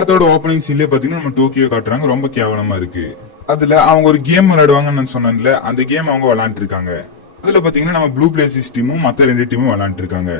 படத்தோட ஓப்பனிங் சீன்லயே பாத்தீங்கன்னா நம்ம டோக்கியோ காட்டுறாங்க, ரொம்ப கேவலமா இருக்கு. அதுல அவங்க ஒரு கேம் விளையாடுவாங்கன்னு நான் சொன்னேன்ல, அந்த கேம் அவங்க விளையாண்டு இருக்காங்க. அதுல பாத்தீங்கன்னா நம்ம ப்ளூ பிளேசிஸ் டீமும் மத்த 2 டீமும் விளையாண்டு இருக்காங்க.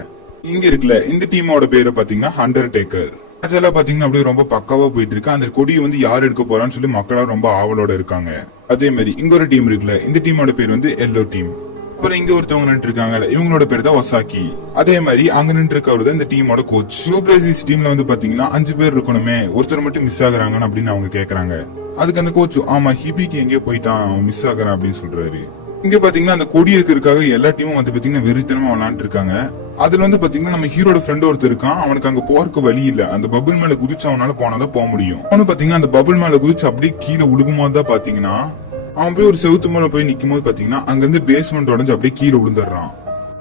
இங்க இருக்குல்ல இந்த டீமோட பேரு பாத்தீங்கன்னா அண்டர்டேக்கர். அதெல்லாம் பாத்தீங்கன்னா அப்படியே ரொம்ப பக்காவா போயிட்டு இருக்கு. அந்த கொடியை வந்து யார் எடுக்க போறான்னு சொல்லி மக்களா ரொம்ப ஆவலோட இருக்காங்க. அதே மாதிரி இங்க ஒரு டீம் இருக்குல்ல, இந்த டீமோட பேர் வந்து எல்லோ டீம். அப்புறம் இங்க ஒருத்தவங்க நின்று இருக்காங்க, இவங்களோட பேர் தான் ஒசாக்கி. அதே மாதிரி அங்க நின்று இருக்கவர் தான் இந்த டீமோட கோச். ப்ளூ பிளேசிஸ் டீம்ல வந்து பாத்தீங்கன்னா 5 பேர் இருக்கணுமே, ஒருத்தர் மட்டும் மிஸ் ஆகுறாங்கன்னு அப்படின்னு அவங்க கேக்குறாங்க. அதுக்கு அந்த கோச் ஆமா ஹிபிக்கு எங்கேயோ போயிட்டான், மிஸ் ஆகுறான் அப்படின்னு சொல்றாரு. இங்க பாத்தீங்கன்னா அந்த கொடி இருக்கிறதுக்காக எல்லா டீமும் வந்து பாத்தீங்கன்னா வெறித்தனமா விளையாண்டு இருக்காங்க. அதுல வந்து பாத்தீங்கன்னா நம்ம ஹீரோட ஃப்ரெண்ட் ஒருத்தர் இருக்கான், அவனுக்கு அங்க போறதுக்கு வழி இல்ல. அந்த பபுள் மேல குதிச்சு அவனால போனாதான் போக முடியும். அவனு பாத்தீங்கன்னா அந்த பபுள் மேல குதிச்சு அப்படியே கீழே உழுகும்போது தான் பாத்தீங்கன்னா அவன் போய் ஒரு செவுத்து மேல போய் நிக்கும் போது பாத்தீங்கன்னா அங்க இருந்து பேஸ்மெண்ட் உடஞ்சு அப்படியே கீழே விழுந்துடுறான்.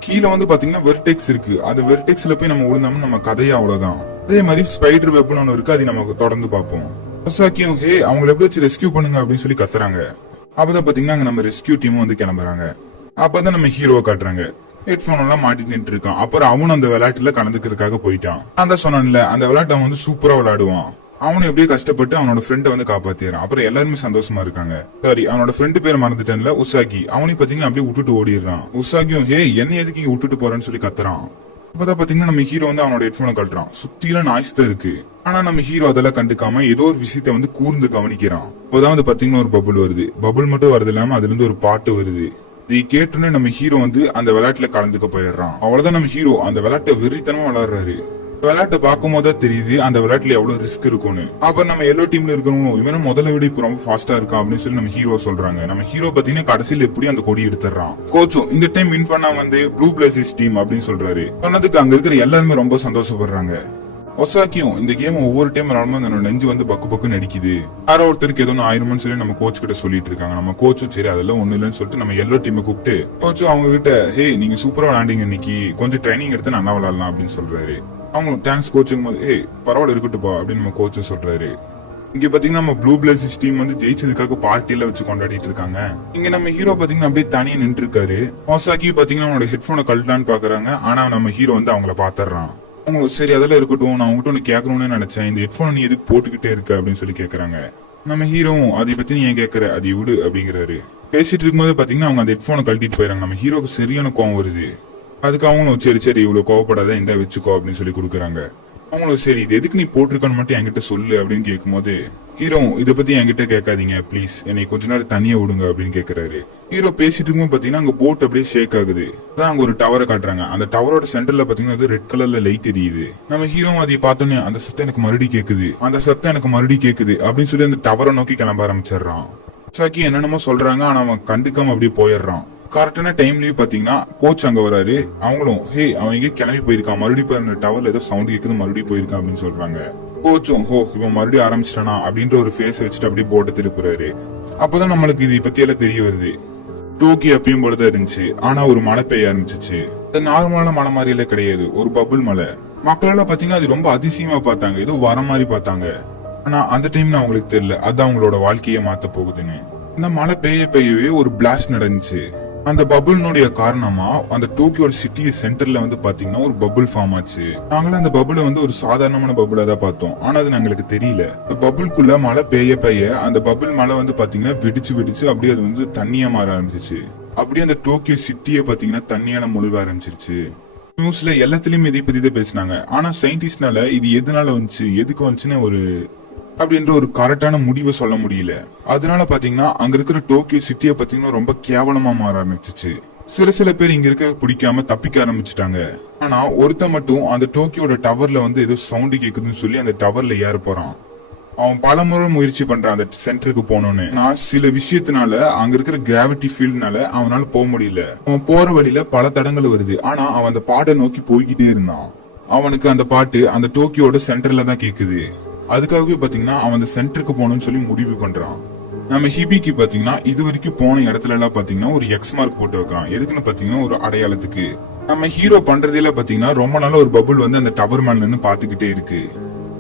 கீழே வந்து பாத்தீங்கன்னா வெர்டெக்ஸ் இருக்கு, அது வெர்டெக்ஸ்ல போய் நம்ம விழுந்தோம்னா நம்ம கதையே அவ்வளவுதான். அதே மாதிரி ஸ்பைடர் வெப்னு ஒண்ணு இருக்கு, அதை நம்ம தொடர்ந்து பார்ப்போம். ஒசாக்கியும் ஹே அவங்களை எப்படி வச்சு ரெஸ்கியூ பண்ணுங்க அப்படின்னு சொல்லி கத்துறாங்க. அப்பதான் பாத்தீங்கன்னா அங்க நம்ம ரெஸ்கியூ டீமும் வந்து கிளம்புறாங்க. அப்பதான் நம்ம ஹீரோவை காட்டுறாங்க, ஹெட்போன் எல்லாம் மாட்டிட்டு நின்று இருக்கான். அப்புறம் அவனும் அந்த விளையாட்டுல கலந்துக்கிறதுக்காக போயிட்டான். நான் தான் சொன்னான்ல அந்த விளையாட்டு அவன் வந்து சூப்பரா விளையாடுவான். அவனும் எப்படியே கஷ்டப்பட்டு அவனோட ஃப்ரெண்டை வந்து காப்பாத்திடுறான். அப்புறம் எல்லாருமே சந்தோஷமா இருக்காங்க. சாரி அவனோட ஃப்ரெண்டு பேர் மறந்துட்டேன்ல, உசாகி. அவனையும் பாத்தீங்கன்னா அப்படியே விட்டுட்டு ஓடிடுறான். உசாகியும் ஹே என்ன எதுக்கு இங்க விட்டுட்டு போறேன்னு சொல்லி கத்துறான். அப்பதான் பாத்தீங்கன்னா நம்ம ஹீரோ வந்து அவனோட ஹெட்போனை கழட்டுறான். சுத்தில நாய்ஸ் தான் இருக்கு. ஆனா நம்ம ஹீரோ அதெல்லாம் கண்டுக்காம ஏதோ ஒரு விஷயத்த வந்து கூர்ந்து கவனிக்கிறான். அப்பதான் வந்து பாத்தீங்கன்னா ஒரு பபுள் வருது. பபுள் மட்டும் வரது இல்லாம அதுல இருந்து ஒரு பாட்டு வருது. இதை கேட்டோன்னே நம்ம ஹீரோ வந்து அந்த விளையாட்டுல கலந்துக்க போயிடுறான். அவ்வளவுதான் நம்ம ஹீரோ அந்த விளையாட்டை வெறித்தனமா விளையாடுறாரு. விளையாட்டை பார்க்கும் போதுதான் தெரியுது அந்த விளையாட்டுல எவ்வளவு ரிஸ்க் இருக்கும்னு. அப்புறம் நம்ம எல்லோ டீம்ல இருக்கணும், இவனும் முதல்ல விட இப்ப ரொம்ப ஃபாஸ்டா இருக்கான் அப்படின்னு சொல்லி நம்ம ஹீரோ சொல்றாங்க. நம்ம ஹீரோ பாத்தீங்கன்னா கடைசியில் எப்படி அந்த கொடி எடுத்துறான். கோச்சும் இந்த டைம் வின் பண்ணா வந்து ப்ளூ பிளேசிஸ் டீம் அப்படின்னு சொல்றாரு. சொன்னதுக்கு அங்க இருக்கிற எல்லாருமே ரொம்ப சந்தோஷப்படுறாங்க. ஒசாக்கியும் இந்த கேம் ஒவ்வொரு டைம் விளையாடும்போது நெஞ்சு வந்து பக்கு பக்குன்னு அடிக்குது. யாரோ ஒருத்தருக்கு ஏதோ ஆயிரும்னு சொல்லி நம்ம கோச் கிட்ட சொல்லிட்டு இருக்காங்க. நம்ம கோச்சும் சரி அதெல்லாம் ஒண்ணு இல்லைன்னு சொல்லிட்டு நம்ம எல்லோ டீமை கூப்பிட்டு கோச்சும் அவங்க கிட்ட ஹே நீங்க சூப்பரா விளையாண்டீங்க, இன்னைக்கு கொஞ்சம் ட்ரைனிங் எடுத்து நல்லா விளையாடலாம் அப்படின்னு சொல்றாரு. அவங்க தேங்க்ஸ் கோச்சும் போது ஏய் பரவாயில்ல இருக்கட்டுப்பா அப்படின்னு நம்ம கோச்சும் சொல்றாரு. இங்க பாத்தீங்கன்னா நம்ம ப்ளூ பிளேசிஸ் டீம் வந்து ஜெயிச்சதுக்காக பார்ட்டியில வச்சு கொண்டாடிட்டு இருக்காங்க. இங்க நம்ம ஹீரோ பாத்தீங்கன்னா அப்படியே தனியா நின்று இருக்காரு. ஒசாக்கி பாத்தீங்கன்னா அவனோட ஹெட்போனை கழட்டலான்னு பாக்குறாங்க. ஆனா நம்ம ஹீரோ வந்து அவங்கள பாத்துறான். அவங்க சரி அதெல்லாம் இருக்கட்டும், நான் உங்ககிட்ட ஒண்ணு கேட்கணும்னு நினைச்சேன், இந்த ஹெட்போன் நீ எதுக்கு போட்டுக்கிட்டே இருக்க அப்படின்னு சொல்லி கேக்குறாங்க. நம்ம ஹீரோவும் அதை பத்தி நீ ஏன் கேக்குற, அதை விடு அப்படிங்கிறாரு. பேசிட்டு இருக்கும்போது பாத்தீங்கன்னா அவங்க அந்த ஹெட்போனை கழட்டிட்டு போயிறாங்க. நம்ம ஹீரோக்கு சரியான கோவம் வருது. அதுக்கு அவங்களும் சரி சரி இவ்வளவு கோவப்படாத இந்த வச்சுக்கோ அப்படின்னு சொல்லி கொடுக்குறாங்க. அவங்களும் சரி இது எதுக்கு நீ போட்டிருக்கான்னு மட்டும் என்கிட்ட சொல்லு அப்படின்னு கேட்கும் போது ஹீரோ இதை பத்தி என்கிட்ட கேட்காதீங்க ப்ளீஸ், என்னை கொஞ்ச நேரம் தனியா விடுங்க அப்படின்னு கேக்குறாரு. ஹீரோ பேசிட்டு இருக்கும் பாத்தீங்கன்னா அங்க போட் அப்படியே ஷேக் ஆகுது. அதான் அங்க ஒரு டவரை காட்டுறாங்க. அந்த டவரோட சென்டர்ல பாத்தீங்கன்னா ரெட் கலர்ல லைட் எரியுது. நம்ம ஹீரோ அதை பார்த்தோன்னே அந்த சத்தம் எனக்கு மறுபடியும் கேக்குது, அந்த சத்தம் எனக்கு மறுபடியும் கேக்குது அப்படின்னு சொல்லி அந்த டவரை நோக்கி கிளம்ப ஆரம்பிச்சிடுறான். சாக்கி என்னென்னமோ சொல்றாங்க, ஆனா அவன் கண்டுக்காம அப்படியே போயிடுறான். கரெக்டான டைம்லயும் பாத்தீங்கன்னா கோச் அங்க வராரு. அவங்களும் ஹே அவன் எங்க கிளம்பி போயிருக்கான், மறுபடியும் டவர்ல ஏதோ சவுண்ட் கேக்குது, மறுபடியும் போயிருக்கான் அப்படின்னு சொல்றாங்க. கோச்சும் ஹோ இவன் மறுபடியும் ஆரம்பிச்சிட்டானா அப்படின்ற ஒரு ஃபேஸ் வச்சுட்டு அப்படியே போட்டு திருப்புறாரு. அப்பதான் நம்மளுக்கு இதை பத்தி எல்லாம் தெரிய வருது. டோக்கி அப்பயும் போலதான் இருந்துச்சு, ஆனா ஒரு மழை பெய்ய ஆரம்பிச்சிச்சு. அது நார்மலான மழை மாதிரி எல்லாம் கிடையாது, ஒரு பபுள் மழை. மக்கள் எல்லாம் பாத்தீங்கன்னா அது ரொம்ப அதிசயமா பார்த்தாங்க, ஏதோ வர மாதிரி பார்த்தாங்க. ஆனா அந்த டைம்ல அவங்களுக்கு தெரியல அது அவங்களோட வாழ்க்கையை மாத்த போகுதுன்னு. இந்த மழை பெய்யவே ஒரு பிளாஸ்ட் நடந்துச்சு. அந்த பபுள்னுடைய காரணமா அந்த டோக்கியோட சிட்டி சென்டர்ல வந்து பாத்தீங்கன்னா ஒரு பபுள் ஃபார்ம் ஆச்சு. நாங்களும் அந்த பபுளை வந்து ஒரு சாதாரணமான பபுளா தான் பார்த்தோம், ஆனா அது எங்களுக்கு தெரியல. அந்த பபுள்குள்ள மழை பெய்ய அந்த பபுள் மழை வந்து பாத்தீங்கன்னா வெடிச்சு அப்படியே அது வந்து தண்ணியா மாற ஆரம்பிச்சிச்சு. அப்படியே அந்த டோக்கியோ சிட்டியை பாத்தீங்கன்னா தண்ணியால முழுக ஆரம்பிச்சிருச்சு. நியூஸ்ல எல்லாத்துலயும் இதை பத்தி தான் பேசினாங்க. ஆனா சயின்டிஸ்ட்னால இது எதனால வந்துச்சு எதுக்கு வந்துச்சுன்னு ஒரு அப்படின்ற ஒரு கரெக்டான முடிவை சொல்ல முடியல. அதனால பாத்தீங்கன்னா அங்க இருக்கிற டோக்கியோ சிட்டியை பாத்தீங்கன்னா ரொம்ப கேவலமா மாற ஆரம்பிச்சிச்சு. சில பேர் இங்க இருக்க பிடிக்காம தப்பிக்க ஆரம்பிச்சுட்டாங்க. ஆனா ஒருத்த மட்டும் அந்த டோக்கியோட டவர்ல வந்து ஏதோ சவுண்ட் கேக்குதுன்னு சொல்லி அந்த டவர்ல ஏற போறான். அவன் பல முறை முயற்சி பண்றான் அந்த சென்டருக்கு போனோன்னு. நான் சில விஷயத்தினால அங்க இருக்கிற கிராவிட்டி ஃபீல்ட்னால அவனால போக முடியல. அவன் போற வழியில பல தடங்கள் வருது. ஆனா அவன் அந்த பாட்டை நோக்கி போய்கிட்டே இருந்தான். அவனுக்கு அந்த பாட்டு அந்த டோக்கியோட சென்டர்ல தான் கேக்குது. அதுக்காகவே பாத்தீங்கன்னா அவன் அந்த சென்டருக்கு போகணும்னு சொல்லி முடிவு பண்றான். நம்ம ஹிபிக்கு பாத்தீங்கன்னா இது வரைக்கும் போன இடத்துல எல்லாம் பாத்தீங்கன்னா ஒரு எக்ஸ் மார்க் போட்டு வைக்கிறான். எதுக்குன்னு பாத்தீங்கன்னா ஒரு அடையாளத்துக்கு. நம்ம ஹீரோ பண்றதுல பாத்தீங்கன்னா ரொம்ப நாளா ஒரு பபுள் வந்து அந்த டவர் மேல நின்னு பாத்துக்கிட்டே இருக்கு.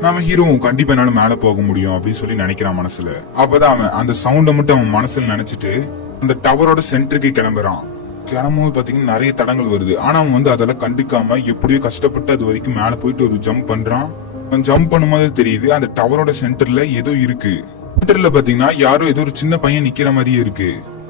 நம்ம ஹீரோவும் கண்டிப்பா என்னால மேல போக முடியும் அப்படின்னு சொல்லி நினைக்கிறான் மனசுல. அப்பதான் அவன் அந்த சவுண்ட மட்டும் அவன் மனசுல நினைச்சிட்டு அந்த டவரோட சென்டருக்கு கிளம்புறான். கிளம்பும்போது பாத்தீங்கன்னா நிறைய தடங்கள் வருது. ஆனா அவன் வந்து அதெல்லாம் கண்டுக்காம எப்படியோ கஷ்டப்பட்டு அது வரைக்கும் மேல போயிட்டு ஒரு ஜம்ப் பண்றான். ஜம்ப் பண்ணும்போது தெரியுது அந்த டவரோட சென்டர்ல ஏதோ இருக்கு. சென்டர்ல பாத்தீங்கன்னா யாரோ ஏதோ ஒரு சின்ன பையன் நிக்கிற மாதிரியே இருக்கு.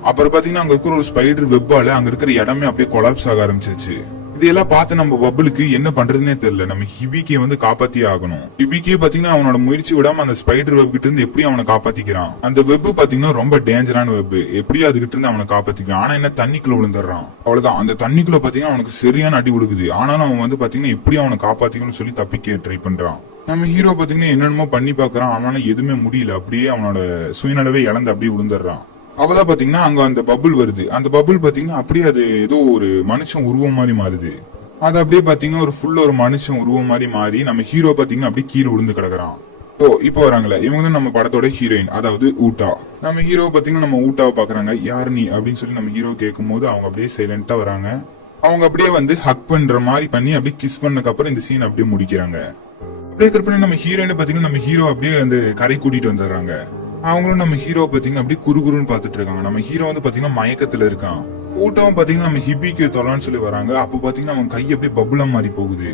அப்புறம் பாத்தீங்கன்னா அங்க இருக்கிற ஒரு ஸ்பைடர் வெப்பால அங்க இருக்கிற இடமே அப்படியே கொலாப்ஸ் ஆக ஆரம்பிச்சிருச்சு. இதெல்லாம் பார்த்து நம்ம பப்புளுக்கு என்ன பண்றதுன்னே தெரியல. நம்ம ஹிபிக்கியை வந்து காப்பாத்தியே ஆகணும். ஹிபிக்கியே பாத்தீங்கன்னா அவனோட முயற்சி விடாம அந்த ஸ்பைடர் வெப் கிட்ட இருந்து எப்படி அவனை காப்பாத்திக்கிறான். அந்த வெப் பாத்தீங்கன்னா ரொம்ப டேஞ்சரான வெப். எப்படி அதுகிட்ட இருந்து அவனை காப்பாத்திக்கிறான். ஆனா என்ன தண்ணிக்குள்ள விழுந்துடுறான். அவ்வளவுதான். அந்த தண்ணிக்குள்ள பாத்தீங்கன்னா அவனுக்கு சரியான அடி விழுகுது. ஆனாலும் அவன் வந்து பாத்தீங்கன்னா எப்படி அவனை காப்பாத்திக்கணும்னு சொல்லி தப்பிக்க ட்ரை பண்றான். நம்ம ஹீரோ பாத்தீங்கன்னா என்னென்னமோ பண்ணி பாக்குறான். ஆனாலும் எதுவுமே முடியல. அப்படியே அவனோட சுயநலவே இழந்து அப்படியே விழுந்துடுறான். அப்பதான் பாத்தீங்கன்னா அங்க அந்த பபுள் வருது. அந்த பபுள் பாத்தீங்கன்னா அப்படியே அது ஏதோ ஒரு மனுஷன் உருவம் மாதிரி மாறுது. அது அப்படியே பாத்தீங்கன்னா ஒரு ஃபுல்லா ஒரு மனுஷன் உருவம் மாதிரி மாறி நம்ம ஹீரோ பாத்தீங்கன்னா அப்படியே கீழே விழுந்து கிடக்குறான். இப்போ வராங்களே இவங்க தான் நம்ம படத்தோட ஹீரோயின், அதாவது ஊட்டா. நம்ம ஹீரோ பாத்தீங்கன்னா நம்ம ஊட்டாவை பாக்குறாங்க. யார் நீ அப்படின்னு சொல்லி நம்ம ஹீரோ கேட்கும் போது அவங்க அப்படியே சைலண்டா வராங்க. அவங்க அப்படியே வந்து ஹக் பண்ற மாதிரி பண்ணி அப்படியே கிஸ் பண்ணதுக்கு அப்புறம் இந்த சீன் அப்படியே முடிக்கிறாங்க. அப்படியே கற்பனை நம்ம ஹீரோயின் பாத்தீங்கன்னா நம்ம ஹீரோ அப்படியே அந்த கரை கூட்டிட்டு வந்துடுறாங்க. அவங்களும் நம்ம ஹீரோ பாத்தீங்கன்னா அப்படியே குறுகுறுன்னு பாத்துட்டு இருக்காங்க. நம்ம ஹீரோ வந்து பாத்தீங்கன்னா மயக்கத்துல இருக்கான். ஊட்டாவும் பாத்தீங்கன்னா நம்ம ஹிபிக்கு தொலைன்னு சொல்லி வராங்க. அப்ப பாத்தீங்கன்னா அவங்க கை அப்படியே பபுலா மாதிரி போகுது.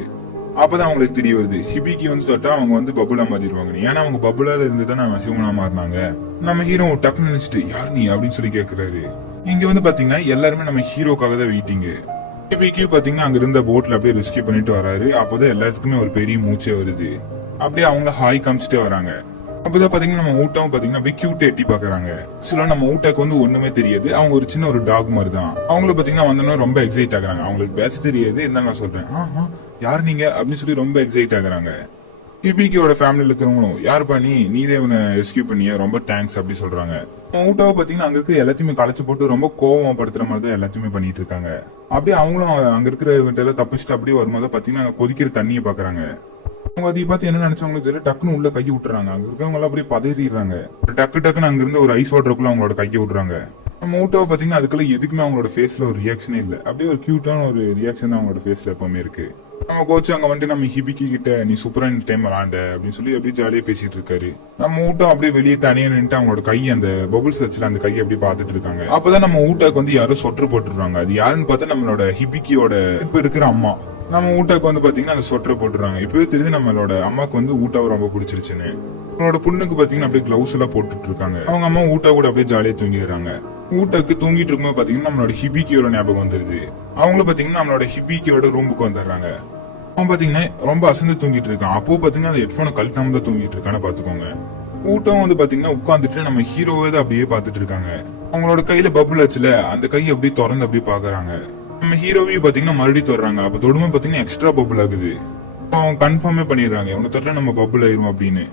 அப்பதான் அவங்களுக்கு தெரிய வருது ஹிபிக்கு வந்து தொட்டா அவங்க வந்து பபுலா மாறிடுவாங்க. ஏன்னா அவங்க பபுலால இருந்து தான் நம்ம ஹியூமனா மாறினாங்க. நம்ம ஹீரோ டக்குன்னு நினைச்சிட்டு யார் நீ அப்படின்னு சொல்லி கேக்குறாரு. இங்க வந்து பாத்தீங்கன்னா எல்லாருமே நம்ம ஹீரோக்காக தான் வெயிட்டிங். ஹிபிக்கு பாத்தீங்கன்னா அங்க இருந்த போட்ல அப்படியே ரெஸ்கியூ பண்ணிட்டு வராரு. அப்பதான் எல்லாத்துக்குமே ஒரு பெரிய மூச்சே வருது. அப்படியே அவங்க ஹாய் காமிச்சிட்டே வராங்க. அப்பதான் பாத்தீங்கன்னா நம்ம ஊட்டாவும் பாத்தீங்கன்னா அப்படியே கியூட் எட்டி பாக்குறாங்க. ஆக்சுவலா நம்ம ஊட்டாக்கு வந்து ஒண்ணுமே தெரியாது. அவங்க ஒரு சின்ன ஒரு டாக் மாதிரி தான். அவங்களும் பாத்தீங்கன்னா வந்தோன்னா ரொம்ப எக்ஸைட் ஆகுறாங்க. அவங்களுக்கு பேச தெரியாது. இருந்தாலும் நான் சொல்றேன் யார் நீங்க அப்படின்னு சொல்லி ரொம்ப எக்ஸைட் ஆகுறாங்க. ஹிபிக்கியோட ஃபேமிலியில இருக்கிறவங்களும் யாருப்பா நீதே இவனை ரெஸ்கியூ பண்ணிய ரொம்ப தேங்க்ஸ் அப்படி சொல்றாங்க. ஊட்டாவை பாத்தீங்கன்னா அங்க இருக்க எல்லாத்தையுமே களைச்சு போட்டு ரொம்ப கோவப்படுத்துற மாதிரி தான் எல்லாத்தையுமே பண்ணிட்டு இருக்காங்க. அப்படியே அவங்களும் அங்க இருக்கிற தப்பிச்சுட்டு அப்படியே வரும்போது பாத்தீங்கன்னா அங்க கொதிக்கிற தண்ணியை பாக்குறாங்க. அவங்க அதை பார்த்து என்ன நினைச்சவங்களுக்கு தெரியல. டக்குன்னு உள்ள கையை விட்டுறாங்க. அங்க இருக்கவங்க எல்லாம் அப்படியே பதறிடுறாங்க. டக்குன்னு அங்க இருந்து ஒரு ஐஸ் வாட்டருக்குள்ள அவங்களோட கையை விட்டுறாங்க. நம்ம ஊட்டாவை பாத்தீங்கன்னா அதுக்குள்ள எதுக்குமே அவங்களோட ஃபேஸ்ல ஒரு ரியாக்ஷனே இல்ல. அப்படியே ஒரு கியூட்டான ஒரு ரியாக்ஷன் தான் அவங்களோட ஃபேஸ்ல எப்பவுமே இருக்கு. நம்ம கோச்சு அங்க வந்து நம்ம ஹிபிக்கி கிட்ட நீ சூப்பரா இந்த டைம் விளாண்ட அப்படின்னு சொல்லி அப்படியே ஜாலியா பேசிட்டு இருக்காரு. நம்ம ஊட்டம் அப்படியே வெளியே தனியா நின்று அவங்களோட கை அந்த பபுள்ஸ் வச்சுல அந்த கையை அப்படியே பாத்துட்டு இருக்காங்க. அப்பதான் நம்ம ஊட்டாக்கு வந்து யாரும் சொட்டர் போட்டுருவாங்க. அது யாருன்னு பார்த்தா நம்மளோட ஹிபிக்கியோட இப்ப இருக்கிற அம்மா. நம்ம ஊட்டாக்கு வந்து பாத்தீங்கன்னா அந்த சொட்டரை போட்டுறாங்க. இப்பவே தெரியுது நம்மளோட அம்மாக்கு வந்து ஊட்டாவை ரொம்ப பிடிச்சிருச்சுன்னு. அவங்களோட பொண்ணுக்கு பாத்தீங்கன்னா அப்படியே கிளவுஸ் எல்லாம் போட்டுட்டு இருக்காங்க. அவங்க அம்மா ஊட்டா கூட அப்படியே ஜாலியா தூங்கிடுறாங்க. ஊட்டாக்கு தூங்கிட்டு இருக்கும்போது பாத்தீங்கன்னா நம்மளோட ஹிபிக்கியோட ஞாபகம் வந்துருது. அவங்களும் பாத்தீங்கன்னா நம்மளோட ஹிபிக்கியோட ரூமுக்கு வந்துடுறாங்க. அவன் பாத்தீங்கன்னா ரொம்ப அசந்து தூங்கிட்டு இருக்கான். அப்போ பாத்தீங்கன்னா அந்த ஹெட்போனை கழட்டாம தான் தூங்கிட்டு இருக்கான்னு பாத்துக்கோங்க. ஊட்டம் வந்து பாத்தீங்கன்னா உட்காந்துட்டு நம்ம ஹீரோவே தான் அப்படியே பாத்துட்டு இருக்காங்க. அவங்களோட கையில பபுள் வச்சுல அந்த கையை அப்படியே திறந்து அப்படியே பாக்குறாங்க. நம்ம ஹீரோவையும் பாத்தீங்கன்னா மறுபடியும் தொடுறாங்க. அப்ப தொடுமை பாத்தீங்கன்னா எக்ஸ்ட்ரா பபுள் ஆகுது. அவங்க கன்ஃபார்மே பண்ணிடுறாங்க இவனை தொட்டா நம்ம பபுள் ஆயிரும் அப்படின்னு.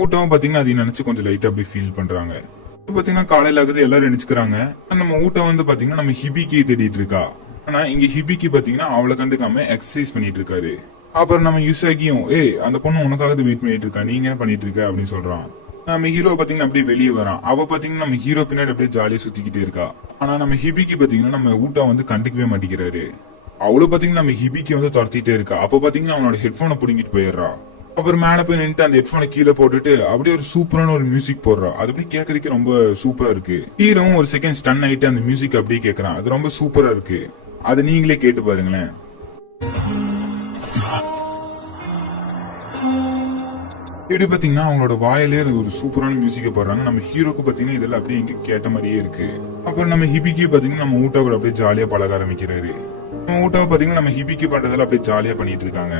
ஊட்டமும் பாத்தீங்கன்னா அதை நினைச்சு கொஞ்சம் லைட்டா அப்படியே ஃபீல் பண்றாங்க. பாத்தீங்கன்னா காலையில ஆகுது எல்லாரும் நினைச்சுக்கிறாங்க. நம்ம ஊட்டம் வந்து பாத்தீங்கன்னா நம்ம ஹிபிக்கி தேடிட்டு இருக்கா. ஆனா இங்க ஹிபிக்கி பாத்தீங்கன்னா அவளை கண்டுக்காம எக்ஸசைஸ் பண்ணிட்டு இருக்காரு. அப்புறம் நம்ம யுசாகியும் அந்த பொண்ணு உனக்காக வெயிட் பண்ணிட்டு இருக்கா, நீங்க என்ன பண்ணிட்டு இருக்க அப்படின்னு சொல்றான். நம்ம ஹீரோ பாத்தீங்கன்னா அப்படியே வெளியே வரான். அவ பாத்தீங்கன்னா நம்ம ஹீரோ பின்னாடி அப்படியே ஜாலியா சுத்திக்கிட்டே இருக்கா. ஆனா நம்ம ஹிபிக்கு பாத்தீங்கன்னா நம்ம ஊட்டா வந்து கண்டுக்கவே மாட்டேங்கிறாரு. அவளும் பாத்தீங்கன்னா நம்ம ஹிபிக்கு வந்து துரத்திட்டே இருக்கா. அப்ப பாத்தீங்கன்னா அவனோட ஹெட்போனை புடுங்கிட்டு போயிடுறா. அப்புறம் மேல போய் நின்று அந்த ஹெட்போனை கீழே போட்டுட்டு அப்படியே ஒரு சூப்பரான ஒரு மியூசிக் போடுறா. அது அப்படியே கேட்கறதுக்கு ரொம்ப சூப்பரா இருக்கு. ஹீரோவும் ஒரு செகண்ட் ஸ்டன் ஆயிட்டு அந்த மியூசிக் அப்படியே கேட்கறான். அது ரொம்ப சூப்பரா இருக்கு. அதை நீங்களே கேட்டு பாருங்களேன். இப்படி பாத்தீங்கன்னா அவங்களோட வாயிலே ஒரு சூப்பரான மியூசிக்க போடுறாங்க. நம்ம ஹீரோக்கு பாத்தீங்கன்னா இதெல்லாம் அப்படியே எங்க கேட்ட மாதிரியே இருக்கு. அப்புறம் நம்ம ஹிபிக்கு பாத்தீங்கன்னா நம்ம ஊட்டா கூட அப்படியே ஜாலியா பழக ஆரம்பிக்கிறாரு. நம்ம ஊட்டாவை பாத்தீங்கன்னா நம்ம ஹிபிக்கு பண்றதெல்லாம் அப்படியே ஜாலியா பண்ணிட்டு இருக்காங்க.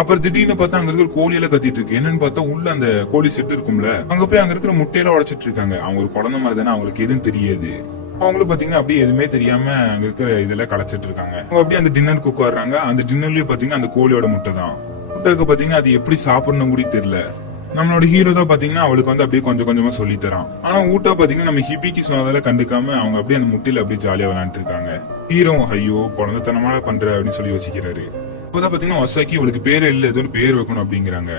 அப்புறம் திடீர்னு பார்த்தா அங்க இருக்கிற கோழியில கத்திட்டு இருக்கு. என்னன்னு பார்த்தா உள்ள அந்த கோழி செட்டு இருக்கும்ல, அங்க போய் அங்க இருக்கிற முட்டையில உடைச்சிட்டு இருக்காங்க. அவங்க ஒரு குழந்தை மாதிரி தானே, அவங்களுக்கு எதுவும் தெரியாது. அவங்களும் பாத்தீங்கன்னா அப்படியே எதுவுமே தெரியாம அங்க இருக்கிற இதெல்லாம் களைச்சிட்டு இருக்காங்க. அவங்க அப்படியே அந்த டின்னருக்கு உட்காடுறாங்க. அந்த டின்னர்லயும் பாத்தீங்கன்னா அந்த கோழியோட முட்டை தான். முட்டைக்கு பாத்தீங்கன்னா அது எப்படி சாப்பிடணும் கூட தெரியல. நம்மளோட ஹீரோ தான் பாத்தீங்கன்னா அவளுக்கு வந்து அப்படியே கொஞ்சம் கொஞ்சமா சொல்லி தரான். ஆனா ஊட்டா பாத்தீங்கன்னா நம்ம ஹிபிக்கு சொன்னதால கண்டுக்காம அவங்க அப்படியே அந்த முட்டையில அப்படியே ஜாலியா விளையாண்டு இருக்காங்க. ஹீரோ ஐயோ குழந்தைத்தனமா பண்ற அப்படின்னு சொல்லி யோசிக்கிறாரு. அப்பதான் பாத்தீங்கன்னா ஒசாக்கி இவளுக்கு பேர் இல்ல, ஏதோ ஒரு பேர் வைக்கணும் அப்படிங்கிறாங்க.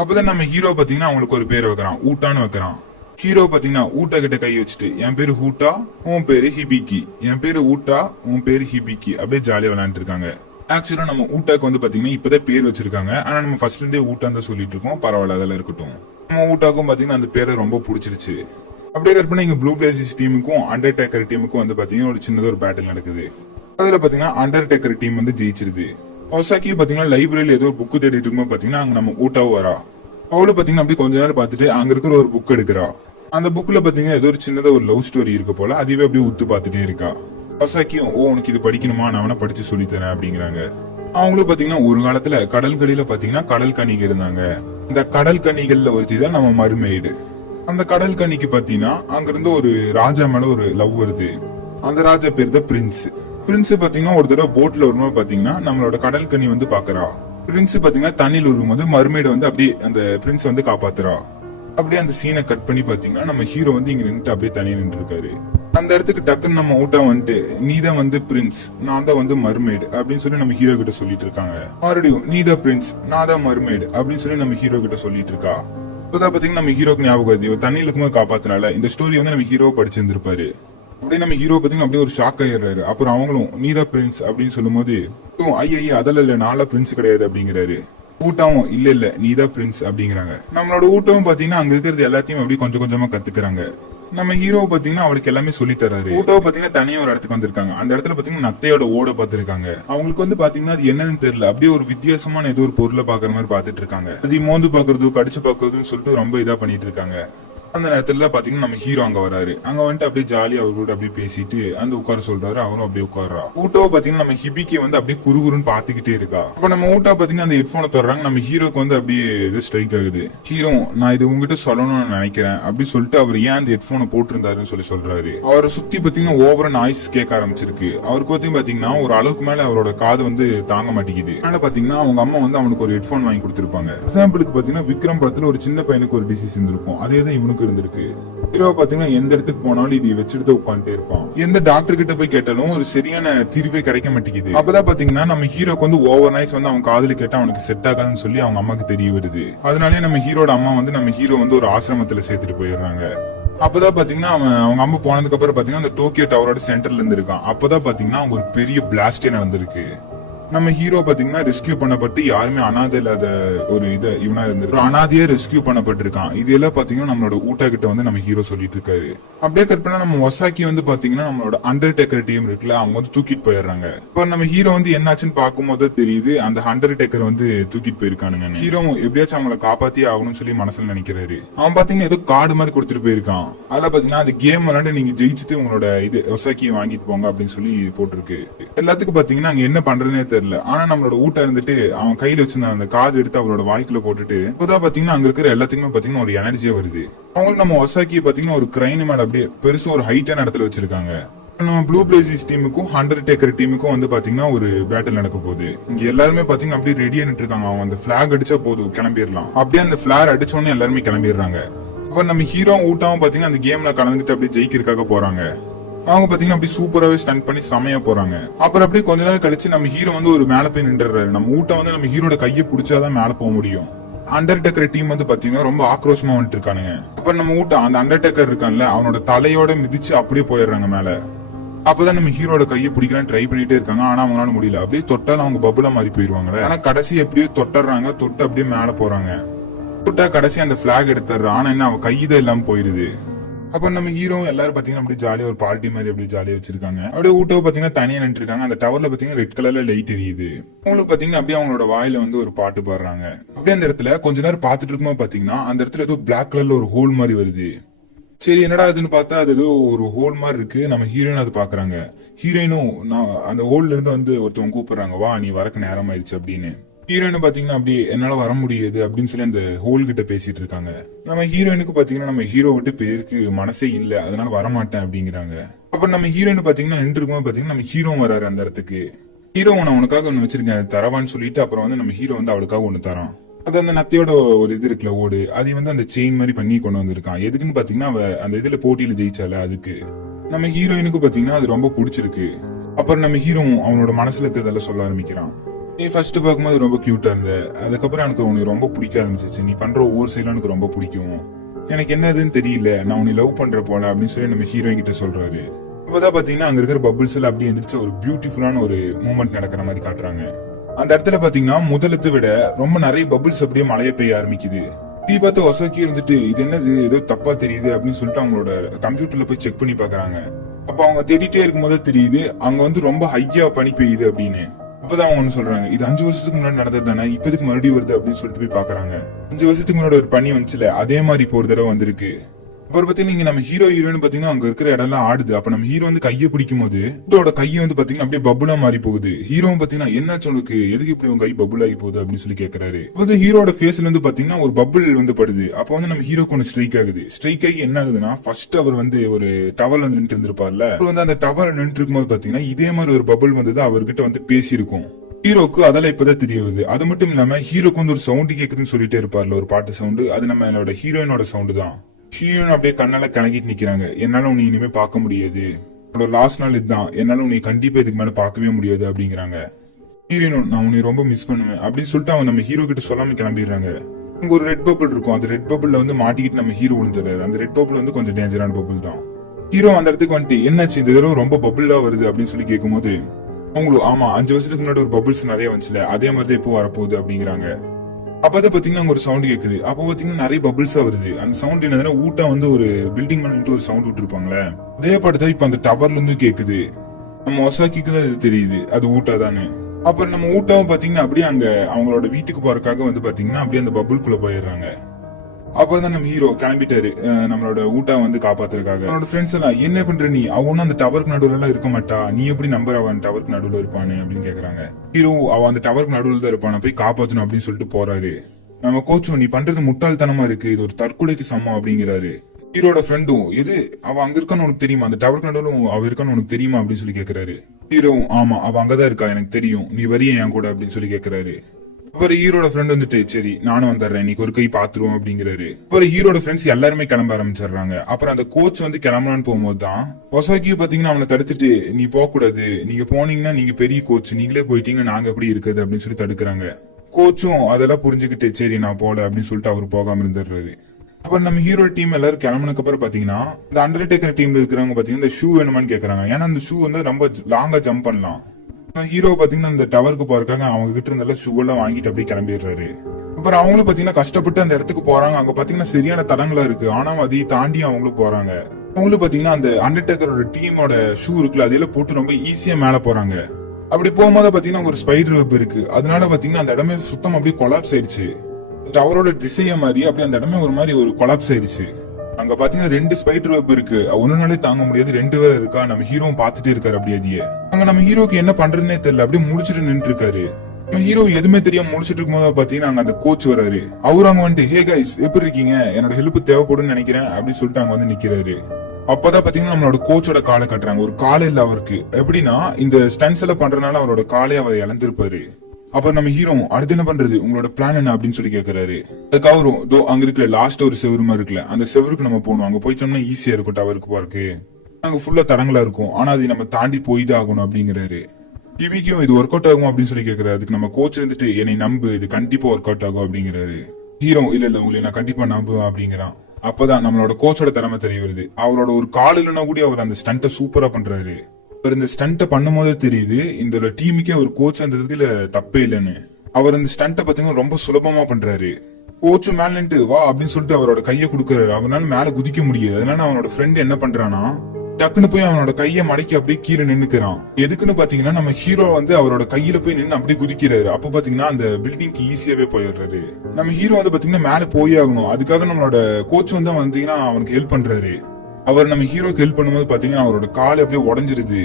அப்பதான் நம்ம ஹீரோ பாத்தீங்கன்னா அவங்களுக்கு ஒரு பேர் வைக்கிறான், ஊட்டான்னு வைக்கிறான். ஹீரோ பாத்தீங்கன்னா ஊட்டா கிட்ட கை வச்சுட்டு என் பேரு ஹூட்டா, உன் பேரு ஹிபிக்கி, என் பேரு ஊட்டா, உன் பேரு ஹிபிக்கி அப்படியே ஜாலியா விளையாண்டு இருக்காங்க. ஆக்சுவலா நம்ம ஊட்டாக்கு வந்து பாத்தீங்கன்னா இப்பதான் பேர் வச்சிருக்காங்க. ஆனா நம்ம ஃபர்ஸ்ட்ல இருந்தே ஊட்டான் தான் சொல்லிட்டு இருக்கோம். பரவாயில்ல, அதெல்லாம் இருக்கட்டும். நம்ம ஊட்டாக்கும் பாத்தீங்கன்னா அந்த பேரை ரொம்ப பிடிச்சிருச்சு. அப்படியே கற்பனை இங்க ப்ளூ பிளேசிஸ் டீமுக்கும் அண்டர்டேக்கர் டீமுக்கும் வந்து பாத்தீங்கன்னா ஒரு சின்னதா ஒரு பேட்டில் நடக்குது. அதுல பாத்தீங்கன்னா அண்டர்டேக்கர் டீம் வந்து ஜெயிச்சிருது. ஒசாக்கி பாத்தீங்கன்னா லைப்ரரியில ஏதோ ஒரு புக் தேடிட்டு இருக்கும்போது பாத்தீங்கன்னா அங்க நம்ம ஊட்டாவும் வரா. அவளும் பாத்தீங்கன்னா அப்படியே கொஞ்ச நேரம் பார்த்துட்டு அங்க இருக்கிற ஒரு புக் எடுக்கிறா. அந்த புக்ல பாத்தீங்கன்னா ஏதோ ஒரு சின்னதா ஒரு லவ் ஸ்டோரி இருக்கு போல, அதுவே அப்படியே உத்து பார்த்துட்டே இருக்கா. ஒசாக்கியும் உனக்கு இது படிக்கணுமா, நான் வேணா படிச்சு சொல்லி தரேன் அப்படிங்கிறாங்க. அவங்களும் பாத்தீங்கன்னா ஒரு காலத்துல கடல்களில பாத்தீங்கன்னா கடல் கன்னிக இருந்தாங்க. இந்த கடல் கன்னிகள்ல ஒருத்தி தான் நம்ம மர்மெய்டு. அந்த கடல் கன்னிக்கு பாத்தீங்கன்னா அங்க இருந்து ஒரு ராஜா மேல ஒரு லவ் வருது. அந்த ராஜா பேர் தான் பிரின்ஸ். பிரின்ஸ் பாத்தீங்கன்னா ஒரு தடவை போட்ல வரும்போது பாத்தீங்கன்னா நம்மளோட கடல் கன்னி வந்து பாக்குறா. பிரின்ஸ் பாத்தீங்கன்னா தண்ணியில் வரும்போது மர்மெய்டு வந்து அப்படியே அந்த பிரின்ஸ் வந்து காப்பாத்துறா. அப்படியே அந்த சீனை கட் பண்ணி பாத்தீங்கன்னா நம்ம ஹீரோ வந்து இங்க நின்று அப்படியே தனியா நின்று இருக்காரு. அந்த இடத்துக்கு டக்குன்னு நம்ம ஊட்டா வந்துட்டு நீதான் வந்து பிரின்ஸ், நான் தான் வந்து மர்மெய்டு அப்படின்னு சொல்லி நம்ம ஹீரோ கிட்ட சொல்லிட்டு இருக்காங்க. மறுபடியும் நீதான் பிரின்ஸ், நான் தான் மர்மெய்டு அப்படின்னு சொல்லி நம்ம ஹீரோ கிட்ட சொல்லிட்டு இருக்கா. இப்பதான் பாத்தீங்கன்னா நம்ம ஹீரோக்கு ஞாபகம் வருது, தண்ணியில இருக்கும்போது காப்பாத்தினால இந்த ஸ்டோரி வந்து நம்ம ஹீரோ படிச்சிருந்திருப்பாரு. அப்படியே நம்ம ஹீரோ பாத்தீங்கன்னா அப்படியே ஒரு ஷாக் ஆயிடுறாரு. அப்புறம் அவங்களும் நீதான் பிரின்ஸ் அப்படின்னு சொல்லும் போது ஐயா அதெல்லாம் இல்ல, நாளா பிரின்ஸ் கிடையாது அப்படிங்கிறாரு. ஊட்டாவும் இல்ல நீதான் பிரின்ஸ் அப்படிங்கிறாங்க. நம்மளோட ஊட்டவும் பாத்தீங்கன்னா அங்க இருக்கிறது எல்லாத்தையும் அப்படியே கொஞ்சம் கொஞ்சமா கத்துக்கிறாங்க. நம்ம ஹீரோ பாத்தீங்கன்னா அவளுக்கு எல்லாமே சொல்லி தராரு. ஊட்டாவை பாத்தீங்கன்னா தனியா ஒரு இடத்துக்கு வந்திருக்காங்க. அந்த இடத்துல பாத்தீங்கன்னா நத்தையோட ஓட பாத்துருக்காங்க. அவங்களுக்கு வந்து பாத்தீங்கன்னா அது என்னன்னு தெரியல, அப்படியே ஒரு வித்தியாசமான ஏதோ ஒரு பொருளை பாக்குற மாதிரி பாத்துட்டு இருக்காங்க. அது மோந்து பாக்குறது கடிச்சு பாக்குறதுன்னு சொல்லிட்டு ரொம்ப இதா பண்ணிட்டு இருக்காங்க. அந்த நேரத்துல பாத்தீங்கன்னா நம்ம ஹீரோ அங்க வராரு. அங்க வந்துட்டு அப்படியே ஜாலியா அவர் கூட அப்படியே பேசிட்டு அந்த உட்கார சொல்றாரு. அவரும் அப்படியே உட்கார்றா. ஊட்டாவை பாத்தீங்கன்னா நம்ம ஹிபிக்கு வந்து அப்படியே குறுகுறுன்னு பாத்துக்கிட்டே இருக்கா. அப்ப நம்ம ஊட்டா பாத்தீங்கன்னா அந்த ஹெட்போனை தர்றாங்க. நம்ம ஹீரோக்கு வந்து அப்படியே இது ஸ்ட்ரைக் ஆகுது. ஹீரோ நான் இது உங்ககிட்ட சொல்லணும்னு நினைக்கிறேன் அப்படின்னு சொல்லிட்டு அவர் ஏன் அந்த ஹெட்போனை போட்டிருந்தாருன்னு சொல்றாரு. அவரை சுத்தி பாத்தீங்கன்னா ஓவரா நாய்ஸ் கேட்க ஆரம்பிச்சிருக்கு. அவருக்கு பாத்தீங்கன்னா ஒரு அளவுக்கு மேல அவரோட காது வந்து தாங்க மாட்டேங்குது. அதனால பாத்தீங்கன்னா அவங்க அம்மா வந்து அவனுக்கு ஒரு ஹெட்போன் வாங்கி கொடுத்திருப்பாங்க. எக்ஸாம்பிளுக்கு பாத்தீங்கன்னா விக்ரம் படத்துல ஒரு சின்ன பையனுக்கு ஒரு டிசீஸ் இருந்திருக்கும், அதேதான் இவனுக்கு இருந்திருக்கு. ஹீரோ பாத்தீங்கன்னா எந்த இடத்துக்கு போனாலும் இது வச்சுட்டு உட்காந்துட்டே இருப்பான். எந்த டாக்டர் கிட்ட போய் கேட்டாலும் ஒரு சரியான தீர்வே கிடைக்க மாட்டேங்குது. அப்பதான் பாத்தீங்கன்னா நம்ம ஹீரோக்கு வந்து ஓவர் நைட்ஸ் வந்து அவன் காதலி கேட்டா அவனுக்கு செட் ஆகாதுன்னு சொல்லி அவங்க அம்மாக்கு தெரிய வருது. அதனாலே நம்ம ஹீரோட அம்மா வந்து நம்ம ஹீரோ வந்து ஒரு ஆசிரமத்துல சேர்த்துட்டு போயிடுறாங்க. அப்பதான் பாத்தீங்கன்னா அவங்க அம்மா போனதுக்கு அப்புறம் பாத்தீங்கன்னா அந்த டோக்கியோ டவரோட சென்டர்ல இருந்து இருக்கான். அப்பதான் பாத்தீங்கன்னா அவங்க ஒரு பெரிய பிளாஸ்டே நடந்திருக்கு. நம்ம ஹீரோ பாத்தீங்கன்னா ரெஸ்கியூ பண்ணப்பட்டு யாருமே அனாதை இல்லாத ஒரு இவனா இருந்து அனாதையே ரெஸ்கியூ பண்ணப்பட்டிருக்கான். இது எல்லாம் பாத்தீங்கன்னா நம்மளோட ஊட்டா கிட்ட வந்து நம்ம ஹீரோ சொல்லிட்டு இருக்காரு. அப்படியே கற்பனா நம்ம ஒசாக்கி வந்து பாத்தீங்கன்னா நம்மளோட அண்டர்டேக்கர் டீம் இருக்குல்ல, அவங்க வந்து தூக்கிட்டு போயிடுறாங்க. இப்ப நம்ம ஹீரோ வந்து என்னாச்சுன்னு பார்க்கும்போது தெரியுது அந்த அண்டர்டேக்கர் வந்து தூக்கிட்டு போயிருக்கானுங்க. ஹீரோ எப்படியாச்சும் அவங்களை காப்பாத்தியே ஆகணும்னு சொல்லி மனசுல நினைக்கிறாரு. அவன் பாத்தீங்கன்னா ஏதோ கார்டு மாதிரி கொடுத்துட்டு போயிருக்கான். அதுல பாத்தீங்கன்னா அந்த கேம் விளையாண்டு நீங்க ஜெயிச்சுட்டு உங்களோட இது ஒசாக்கியை வாங்கிட்டு போங்க அப்படின்னு சொல்லி போட்டிருக்கு. எல்லாத்துக்கும் பாத்தீங்கன்னா அங்க என்ன பண்றதுனே தெரியல. ஆனா நம்மளோட ஊட்ட இருந்துட்டு அவன் கையில வச்சிருந்த அந்த கார்டு எடுத்து அவரோட வாய்க்குள்ள போட்டுட்டு இப்பதான் பாத்தீங்கன்னா அங்க இருக்கிற எல்லாத்துக்குமே பாத்தீங்கன்னா ஒரு எனர்ஜியா வருது. அவங்களுக்கு நம்ம ஒசாக்கி பாத்தீங்கன்னா ஒரு கிரைன் மேல அப்படியே பெருசா ஒரு ஹைட்டான இடத்துல வச்சிருக்காங்க. நம்ம ப்ளூ பிளேசிஸ் டீமுக்கும் அண்டர்டேக்கர் டீமுக்கும் வந்து பாத்தீங்கன்னா ஒரு பேட்டில் நடக்க போகுது. இங்க எல்லாருமே பாத்தீங்கன்னா அப்படியே ரெடியா நின்று இருக்காங்க. அவன் அந்த பிளாக் அடிச்சா போதும் கிளம்பிடலாம். அப்படியே அந்த பிளாக் அடிச்சோடனே எல்லாருமே கிளம்பிடுறாங்க. அப்ப நம்ம ஹீரோ ஊட்டாவும் பாத்தீங்கன்னா அந்த கேம்ல கலந்துட்டு அப்படியே ஜெயிக்கிறதுக்காக போறாங்க. அவங்க பாத்தீங்கன்னா அப்படி சூப்பராவே ஸ்டன் பண்ணி செமையா போறாங்க. அப்புறம் அப்படியே கொஞ்ச நேரம் கழிச்சு நம்ம ஹீரோ வந்து ஒரு மேல போய் நின்றுறாரு. நம்ம ஊட்ட வந்து நம்ம ஹீரோட கையை பிடிச்சாதான் மேல போக முடியும். அண்டர்டேக்கர் டீம் வந்து பாத்தீங்கன்னா ரொம்ப ஆக்ரோஷமா வந்துட்டு இருக்கானுங்க. அப்ப நம்ம ஊட்ட அந்த அண்டர்டேக்கர் இருக்கான்ல அவனோட தலையோட மிதிச்சு அப்படியே போயிடுறாங்க மேல. அப்பதான் நம்ம ஹீரோட கையை பிடிக்கலாம் ட்ரை பண்ணிட்டே இருக்காங்க. ஆனா அவங்களால முடியல. அப்படியே தொட்டாலும் அவங்க பபுலா மாறி போயிருவாங்க. ஆனா கடைசி எப்படியோ தொட்டுறாங்க. தொட்டு அப்படியே மேல போறாங்க. தொட்டா கடைசி அந்த பிளாக் எடுத்துடுறா. ஆனா என்ன அவன் கைதான் இல்லாம போயிருது. அப்ப நம்ம ஹீரோ எல்லாரும் பாத்தீங்கன்னா அப்படியே ஜாலியா ஒரு பார்ட்டி மாதிரி அப்படியே ஜாலியா வச்சிருக்காங்க. அப்படியே ஊட்டோ பாத்தீங்கன்னா தனியா நின்று இருக்காங்க. அந்த டவர்ல பாத்தீங்கன்னா ரெட் கலர்ல லைட் எரியுது. அவங்களுக்கு பாத்தீங்கன்னா அப்படியே அவங்களோட வாயில வந்து ஒரு பாட்டு பாடுறாங்க. அப்படியே அந்த இடத்துல கொஞ்ச நேரம் பாத்துட்டு இருக்கும்போது பாத்தீங்கன்னா அந்த இடத்துல ஏதோ பிளாக் கலர்ல ஒரு ஹோல் மாதிரி வருது. சரி என்னடா அதுன்னு பார்த்தா அது ஏதோ ஒரு ஹோல் மாதிரி இருக்கு. நம்ம ஹீரோயின் அது பாக்குறாங்க. ஹீரோயினும் நான் அந்த ஹோல்ல இருந்து வந்து ஒருத்தவங்க கூப்பிடுறாங்க, வா நீ வரக்கு நேரம் ஆயிடுச்சு அப்படின்னு. ஹீரோயின் பாத்தீங்கன்னா அப்படி என்னால வர முடியாது அப்படின்னு சொல்லி அந்த ஹோல் கிட்ட பேசிட்டு இருக்காங்க. நம்ம ஹீரோயினுக்கு பாத்தீங்கன்னா நம்ம ஹீரோ விட்டு பேருக்கு மனசே இல்ல, அதனால வரமாட்டேன் அப்படிங்கிறாங்க. அப்ப நம்ம ஹீரோயின் பாத்தீங்கன்னா நின்று இருக்கும்போது பாத்தீங்கன்னா நம்ம ஹீரோ வராரு அந்த இடத்துக்கு. ஹீரோ நான் உனக்காக ஒண்ணு வச்சிருக்கேன் தரவான்னு சொல்லிட்டு அப்புறம் வந்து நம்ம ஹீரோ வந்து அவளுக்காக ஒண்ணு தரான். அது அந்த நத்தையோட ஒரு இது இருக்குல்ல ஓடு, அதை வந்து அந்த செயின் மாதிரி பண்ணி கொண்டு வந்திருக்கான். எதுக்குன்னு பாத்தீங்கன்னா அவ அந்த இதுல போட்டியில ஜெயிச்சால அதுக்கு. நம்ம ஹீரோயினுக்கு பாத்தீங்கன்னா அது ரொம்ப பிடிச்சிருக்கு. அப்புறம் நம்ம ஹீரோ அவனோட மனசுல இருக்கிறதெல்லாம் சொல்ல ஆரம்பிக்கிறான். நீ ஃபர்ஸ்ட் பார்க்கும்போது ரொம்ப கியூட்டா இருந்த, அதுக்கப்புறம் எனக்கு உனக்கு ரொம்ப பிடிக்க ஆரம்பிச்சிச்சு. நீ பண்ற ஒவ்வொரு செயலும் எனக்கு ரொம்ப பிடிக்கும். எனக்கு என்னதுன்னு தெரியல, நான் உன்னை லவ் பண்ற போல அப்படின்னு சொல்லி நம்ம ஹீரோயின் கிட்ட சொல்றாரு. இப்பதான் பாத்தீங்கன்னா அங்க இருக்கிற பபிள்ஸ் எல்லாம் அப்படியே எந்திரிச்ச ஒரு பியூட்டிஃபுல்லான ஒரு மூமெண்ட் நடக்கிற மாதிரி காட்டுறாங்க. அந்த இடத்துல பாத்தீங்கன்னா முதலத்தை விட ரொம்ப நிறைய பபிள்ஸ் அப்படியே மழைய பெய்ய ஆரம்பிக்குது. டீ பார்த்து ஒசாக்கி இருந்துட்டு இது என்னது ஏதோ தப்பா தெரியுது அப்படின்னு சொல்லிட்டு அவங்களோட கம்ப்யூட்டர்ல போய் செக் பண்ணி பாக்குறாங்க. அப்ப அவங்க தேடிட்டே இருக்கும் போது தெரியுது அங்க வந்து ரொம்ப ஹையா பனி பெய்யுது அப்படின்னு. அப்பதான் அவங்க ஒண்ணு சொல்றாங்க, இது 5 வருஷத்துக்கு முன்னாடி நடந்தது தானே, இப்ப இதுக்கு மறுபடியும் வருது அப்படின்னு சொல்லிட்டு போய் பாக்குறாங்க. 5 வருஷத்துக்கு முன்னாடி ஒரு பனி வந்துச்சுல, அதே மாதிரி இப்போ ஒரு தடவை வந்திருக்கு. அப்புறம் பாத்தீங்கன்னா நம்ம ஹீரோ ஹீரோயின் பாத்தீங்கன்னா அங்க இருக்கிற இடம் எல்லாம் ஆடுது. அப்ப நம்ம ஹீரோ வந்து கையை பிடிக்கும் போது ஹீரோட கையை வந்து பாத்தீங்கன்னா அப்படியே பபுலா மாறி போகுது. ஹீரோ பாத்தீங்கன்னா என்னாச்சு உனக்கு, எதுக்கு இப்படி உங்க கை பபுள் ஆகி போகுது அப்படின்னு சொல்லி கேக்குறாரு. அப்போ ஹீரோட ஃபேஸ்ல இருந்து பாத்தீங்கன்னா ஒரு பபுள் வந்து படுது. அப்ப வந்து நம்ம ஹீரோக்கு ஒன்று ஸ்ட்ரைக் ஆகுது. ஸ்ட்ரைக் ஆகி என்ன ஆகுதுன்னா, ஃபர்ஸ்ட் அவர் வந்து ஒரு டவர்ல வந்து நின்று இருந்திருப்பார்ல, அவர் வந்து அந்த டவர்ல நின்று இருக்கும் போது பாத்தீங்கன்னா இதே மாதிரி ஒரு பபுள் வந்து அவர்கிட்ட வந்து பேசியிருக்கும். ஹீரோக்கு அதெல்லாம் இப்பதான் தெரிய வருது. அது மட்டும் இல்லாம ஹீரோக்கு வந்து ஒரு சவுண்ட் கேக்குதுன்னு சொல்லிட்டே இருப்பார்ல, ஒரு பாட்டு சவுண்ட், அது நம்ம என்னோட ஹீரோயினோட சவுண்ட் தான். ஹீரோயின் அப்படியே கண்ணால கலங்கிட்டு நிக்கிறாங்க. என்னால உன்னை இனிமே பார்க்க முடியாது, என்னோட லாஸ்ட் நாள் இதுதான், என்னால உன்னை கண்டிப்பா இதுக்கு மேல பார்க்கவே முடியாது அப்படிங்கிறாங்க. ஹீரோயின் நான் உன்னை ரொம்ப மிஸ் பண்ணுவேன் அப்படின்னு சொல்லிட்டு அவங்க நம்ம ஹீரோ கிட்ட சொல்லாம கிளம்பிடுறாங்க. அங்க ஒரு ரெட் பபிள் இருக்கும். அந்த ரெட் பபிள்ல வந்து மாட்டிக்கிட்டு நம்ம ஹீரோ விழுந்துறாரு. அந்த ரெட் பபிள் வந்து கொஞ்சம் டேஞ்சரான பபிள் தான். ஹீரோ அந்த இடத்துக்கு வந்துட்டு என்னாச்சு இந்த தடவை ரொம்ப பபிளா வருது அப்படின்னு சொல்லி கேட்கும்போது அவங்களும் ஆமா 5 வருஷத்துக்கு முன்னாடி ஒரு பபிள்ஸ் நிறைய வந்துச்சுல, அதே மாதிரி இப்போ வரப்போகுது அப்படிங்கிறாங்க. அப்பதான் பாத்தீங்கன்னா அங்க ஒரு சவுண்ட் கேக்குது. அப்ப பாத்தீங்கன்னா நிறைய பபிள்ஸா வருது. அந்த சவுண்ட் என்னதுன்னா ஊட்டா வந்து ஒரு பில்டிங் பண்ணிட்டு ஒரு சவுண்ட் விட்டுருப்பாங்களே, அதே பாட்டுதான் இப்ப அந்த டவர்ல இருந்து கேக்குது. நம்ம ஒசாக்கிக்கு தான் இது தெரியுது அது ஊட்டா தானே. அப்புறம் நம்ம ஊட்டாவும் பாத்தீங்கன்னா அப்படியே அங்க அவங்களோட வீட்டுக்கு போறதுக்காக வந்து பாத்தீங்கன்னா அப்படியே அந்த பபுள்குள்ள போயிடுறாங்க. அப்பதான் நம்ம ஹீரோ கிளம்பிட்டாரு நம்மளோட ஊட்டா வந்து காப்பாத்துறதுக்காக. அவனோட ஃப்ரெண்ட்ஸ் எல்லாம் என்ன பண்ற நீ, அவனும் அந்த டவருக்கு நடுவுல எல்லாம் இருக்க மாட்டா, நீ எப்படி நம்பர் அவன் டவருக்கு நடுவுல இருப்பானு அப்படின்னு கேக்குறாங்க. ஹீரோ அவன் அந்த டவருக்கு நடுவுல தான் இருப்பான, போய் காப்பாத்தணும் அப்படின்னு சொல்லிட்டு போறாரு. நம்ம கோச்சும் நீ பண்றது முட்டாள்தனமா இருக்கு, இது ஒரு தற்கொலைக்கு சமம் அப்படிங்கிறாரு. ஹீரோட ஃப்ரெண்டும் எது அவ அங்க இருக்கான்னு உனக்கு தெரியுமா, அந்த டவருக்கு நடுவுல அவ இருக்கான்னு உனக்கு தெரியுமா அப்படின்னு சொல்லி கேக்குறாரு. ஹீரோ ஆமா அவ அங்கதான் இருக்கா எனக்கு தெரியும், நீ வரிய என் கூட அப்படின்னு சொல்லி கேக்குறாரு. அப்புறம் ஹீரோட ஃப்ரெண்ட் வந்துட்டு சரி நானும் வந்துடுறேன், நீ ஒரு கை பாத்துருவோம் அப்படிங்கிறாரு. அப்புறம் ஹீரோட ஃப்ரெண்ட்ஸ் எல்லாருமே கிளம்ப ஆரம்பிச்சிடுறாங்க. அப்புறம் அந்த கோச் வந்து கிளம்பலான்னு போகும்போது தான் ஒசாக்கி பாத்தீங்கன்னா அவனை தடுத்துட்டு நீ போக கூடாது, நீங்க போனீங்கன்னா நீங்க பெரிய கோச், நீங்களே போயிட்டீங்கன்னா நாங்க எப்படி இருக்குது அப்படின்னு சொல்லி தடுக்கிறாங்க. கோச்சும் அதெல்லாம் புரிஞ்சுக்கிட்டு சரி நான் போல அப்படின்னு சொல்லிட்டு அவர் போகாம இருந்துடுறாரு. அப்புறம் நம்ம ஹீரோ டீம் எல்லாரும் கிளம்புனதுக்கு அப்புறம் பாத்தீங்கன்னா இந்த அண்டர்டேக்கர் டீம்ல இருக்கிறவங்க பாத்தீங்கன்னா இந்த ஷூ வேணுமான்னு கேக்குறாங்க. ஏன்னா அந்த ஷூ வந்து ரொம்ப லாங்கா ஜம்ப் பண்ணலாம். ஹீரோ பாத்தீங்கன்னா அந்த டவருக்கு போறதுக்காக அவங்க கிட்ட இருந்த ஷூ எல்லாம் வாங்கிட்டு அப்படியே கிளம்பிடுறாரு. அப்புறம் அவங்களும் பாத்தீங்கன்னா கஷ்டப்பட்டு அந்த இடத்துக்கு போறாங்க. அங்க பாத்தீங்கன்னா சரியான தடங்களா இருக்கு, ஆனா அதை தாண்டி அவங்களும் போறாங்க. அவங்களும் பாத்தீங்கன்னா அந்த அண்டர்டேக்கரோட டீமோட ஷூ இருக்குல்ல அதையெல்லாம் போட்டு ரொம்ப ஈஸியா மேல போறாங்க. அப்படி போகும்போது பாத்தீங்கன்னா ஒரு ஸ்பைடர் வெப் இருக்கு. அதனால பாத்தீங்கன்னா அந்த இடமே சுத்தம் அப்படியே கொலாப்ஸ் ஆயிடுச்சு. டவரோட டிசைய மாதிரி அப்படியே அந்த இடமே ஒரு மாதிரி ஒரு கொலாப்ஸ் ஆயிடுச்சு. அங்க பாத்தீங்கன்னா 2 ஸ்பைடர் வெப் இருக்கு, ஒன்னுனாலே தாங்க முடியாது, 2 பேர் இருக்கா. நம்ம ஹீரோவும் பாத்துட்டே இருக்காரு அப்படியே. அங்க நம்ம ஹீரோக்கு என்ன பண்றதுன்னே தெரியல, அப்படியே முடிச்சுட்டு நின்று இருக்காரு. நம்ம ஹீரோ எதுவுமே தெரியாம முடிச்சிட்டு இருக்கும் போது பாத்தீங்கன்னா அங்க அந்த கோச் வராரு. அவரு அங்க வந்துட்டு ஹே கைஸ் எப்படி இருக்கீங்க, என்னோட ஹெல்ப் தேவைப்படும்னு நினைக்கிறேன் அப்படின்னு சொல்லிட்டு அங்க வந்து நிக்கிறாரு. அப்பதான் பாத்தீங்கன்னா நம்மளோட கோச்சோட காலை கட்டுறாங்க. ஒரு காலை இல்ல அவருக்கு, எப்படின்னா இந்த ஸ்டன்ஸ் எல்லாம் பண்றதுனால அவரோட காலை அவர் இழந்திருப்பாரு. அப்ப நம்ம ஹீரோ அடுத்து என்ன பண்றது, உங்களோட பிளான் என்ன அப்படின்னு சொல்லி கேக்குறாரு. அதுக்கு அவரும் தோ அங்க இருக்கிற லாஸ்ட் ஒரு செவருமா இருக்குல்ல, அந்த செவருக்கு நம்ம போகணும், அங்க போயிட்டோம்னா ஈஸியா இருக்கும் டவருக்கு போறதுக்கு, அங்க ஃபுல்லா தடங்களா இருக்கும், ஆனா அதை நம்ம தாண்டி போய்தான் ஆகணும் அப்படிங்கிறாரு. டிவிக்கும் இது ஒர்க் அவுட் ஆகும் அப்படின்னு சொல்லி கேக்குறாரு. அதுக்கு நம்ம கோச் இருந்துட்டு என்னை நம்பு, இது கண்டிப்பா ஒர்க் அவுட் ஆகும் அப்படிங்கிறாரு. ஹீரோ இல்ல உங்களை நான் கண்டிப்பா நம்புவேன் அப்படிங்கிறான். அப்பதான் நம்மளோட கோச்சோட திறமை தெரிய வருது. அவரோட ஒரு கால் இல்லைன்னா கூட அவர் அந்த ஸ்டண்ட்டை சூப்பரா பண்றாரு. இந்த ஸ்டண்ட்டை பண்ணும் போதே தெரியுது இந்த டீமுக்கே அவர் கோச் அந்த இதுல தப்பே இல்லைன்னு. அவர் அந்த ஸ்டண்ட்டை பாத்தீங்கன்னா ரொம்ப சுலபமா பண்றாரு. கோச்சும் மேல நின்று வா அப்படின்னு சொல்லிட்டு அவரோட கையை கொடுக்கறாரு. அவனால மேல குதிக்க முடியாது. அதனால அவனோட ஃப்ரெண்ட் என்ன பண்றானா டக்குன்னு போய் அவனோட கையை மடக்கி அப்படியே கீழே நின்னுக்கிறான். எதுக்குன்னு பாத்தீங்கன்னா நம்ம ஹீரோ வந்து அவரோட கையில போய் நின்று அப்படியே குதிக்கிறாரு. அப்ப பாத்தீங்கன்னா அந்த பில்டிங்க்கு ஈஸியாவே போயிடுறாரு. நம்ம ஹீரோ வந்து பாத்தீங்கன்னா மேல போய் ஆகணும். அதுக்காக நம்மளோட கோச் வந்து பாத்தீங்கன்னா அவனுக்கு ஹெல்ப் பண்றாரு. அவர் நம்ம ஹீரோக்கு ஹெல்ப் பண்ணும்போது பாத்தீங்கன்னா அவரோட கால் அப்படியே உடஞ்சிருது.